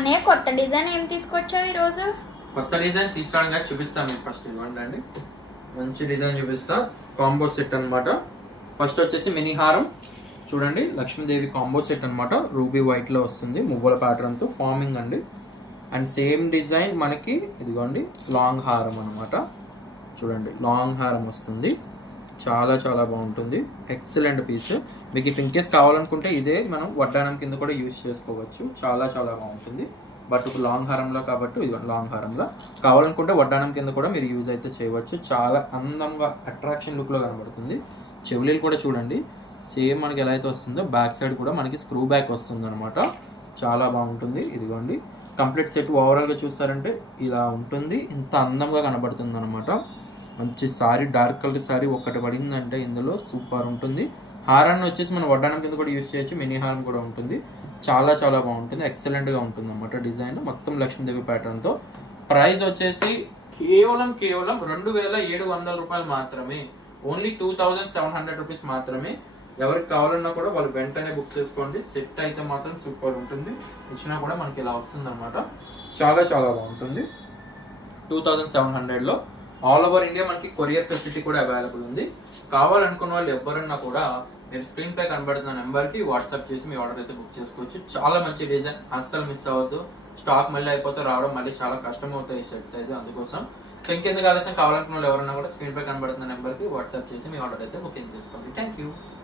అనే కొత్త డిజైన్ ఏం తీసుకొచ్చావు ఈ రోజు? కొత్త డిజైన్ తీసుకురావడంగా చూపిస్తాను మీకు. ఫస్ట్ ఇవ్వండి అండి, మంచి డిజైన్ చూపిస్తా. కాంబో సెట్ అన్నమాట. ఫస్ట్ వచ్చేసి మినీ హారం చూడండి, లక్ష్మీదేవి కాంబో సెట్ అన్నమాట. రూబీ వైట్ లో వస్తుంది, మువ్వల ప్యాటర్న్ తో ఫార్మింగ్ అండి. అండ్ సేమ్ డిజైన్ మనకి ఇదిగోండి లాంగ్ హారం అన్నమాట. చూడండి లాంగ్ హారం వస్తుంది, చాలా చాలా బాగుంటుంది. Excellent piece. మీకు ఇఫ్ ఇన్ కేస్ కావాలనుకుంటే ఇదే మనం వడ్డానం కింద కూడా యూజ్ చేసుకోవచ్చు. చాలా చాలా బాగుంటుంది. బట్ ఇప్పుడు లాంగ్ హారంలో కాబట్టి ఇది లాంగ్ హారంలో కావాలనుకుంటే వడ్డానం కింద కూడా మీరు యూజ్ అయితే చేయవచ్చు. చాలా అందంగా అట్రాక్షన్ లుక్లో కనబడుతుంది. చెవులీలు కూడా చూడండి సేమ్ మనకి ఎలా అయితే వస్తుందో బ్యాక్ సైడ్ కూడా మనకి స్క్రూ బ్యాక్ వస్తుంది అనమాట. చాలా బాగుంటుంది. ఇదిగోండి కంప్లీట్ సెట్ ఓవరాల్గా చూస్తారంటే ఇలా ఉంటుంది. ఇంత అందంగా కనబడుతుంది అనమాట. మంచి సారీ, డార్క్ కలర్ సారీ ఒక్కటి పడిందంటే ఇందులో సూపర్ ఉంటుంది. హారాన్ని వచ్చేసి మనం వడ్డానం కింద కూడా యూజ్ చేయొచ్చు. మినీ హారం కూడా ఉంటుంది. చాలా చాలా బాగుంటుంది. ఎక్సలెంట్గా ఉంటుంది అన్నమాట. డిజైన్ మొత్తం లక్ష్మీదేవి ప్యాటర్న్తో. ప్రైస్ వచ్చేసి కేవలం 2700 రూపాయలు మాత్రమే. ఓన్లీ 2700 రూపీస్ మాత్రమే. ఎవరికి కావాలన్నా కూడా వాళ్ళు వెంటనే బుక్ చేసుకోండి. సెట్ అయితే మాత్రం సూపర్ ఉంటుంది. ఇచ్చినా కూడా మనకి ఇలా వస్తుంది అనమాట. చాలా చాలా బాగుంటుంది. 2700లో ఆల్ ఓవర్ ఇండియా మనకి కొరియర్ ఫెసిలిటీ కూడా అవైలబుల్ ఉంది. కావాలనుకున్న వాళ్ళు ఎవరన్నా కూడా మీరు స్క్రీన్ పై కనబడుతున్న నెంబర్కి వాట్సాప్ చేసి మీ ఆర్డర్ అయితే బుక్ చేసుకోవచ్చు. చాలా మంచి డిజైన్, అస్సలు మిస్ అవ్వద్దు. స్టాక్ మళ్ళీ అయిపోతే రావడం మళ్ళీ చాలా కష్టం అవుతాయి షర్ట్స్ అయితే. అందుకోసం సో ఇంకెందుకు ఆలస్యం, కావాలనుకున్న వాళ్ళు ఎవరన్నా కూడా స్క్రీన్ పై కనబడుతున్న నెంబర్కి వాట్సాప్ చేసి మీ ఆర్డర్ అయితే బుకింగ్ చేసుకోండి. Thank you.